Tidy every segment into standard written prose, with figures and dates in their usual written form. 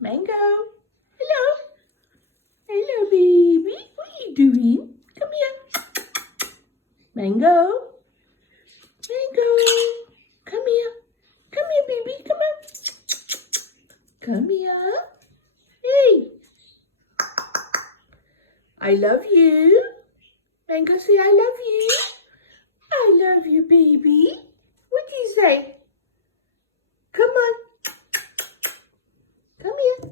Mango. Hello. Hello, baby. What are you doing? Come here. Mango. Mango. Come here. Come here, baby. Come on. Come here. Hey. I love you. Mango, say I love you. I love you, baby. What do you say? Come on. Come here.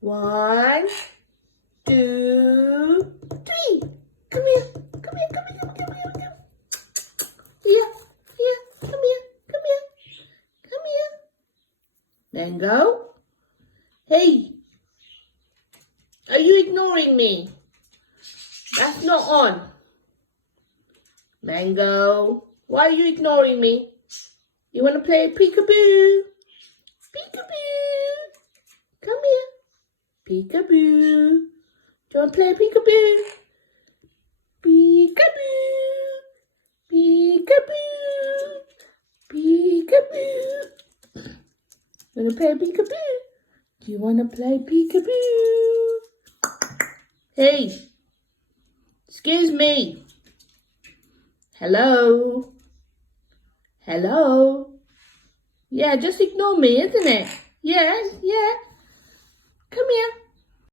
1, 2, 3. Come here. Come here. Come here. Come here. Come here. Here. Here. Come here. Come here. Come here. Mango. Hey. Are you ignoring me? That's not on. Mango. Why are you ignoring me? You want to play peekaboo? Peekaboo. Come here. Peekaboo. Do you want to play peekaboo? Peekaboo. Peekaboo. Peekaboo. Want to play peekaboo? Do you want to play peekaboo? Hey. Excuse me. Hello? Hello? Yeah, just ignore me, isn't it? Yes, yeah. Come here.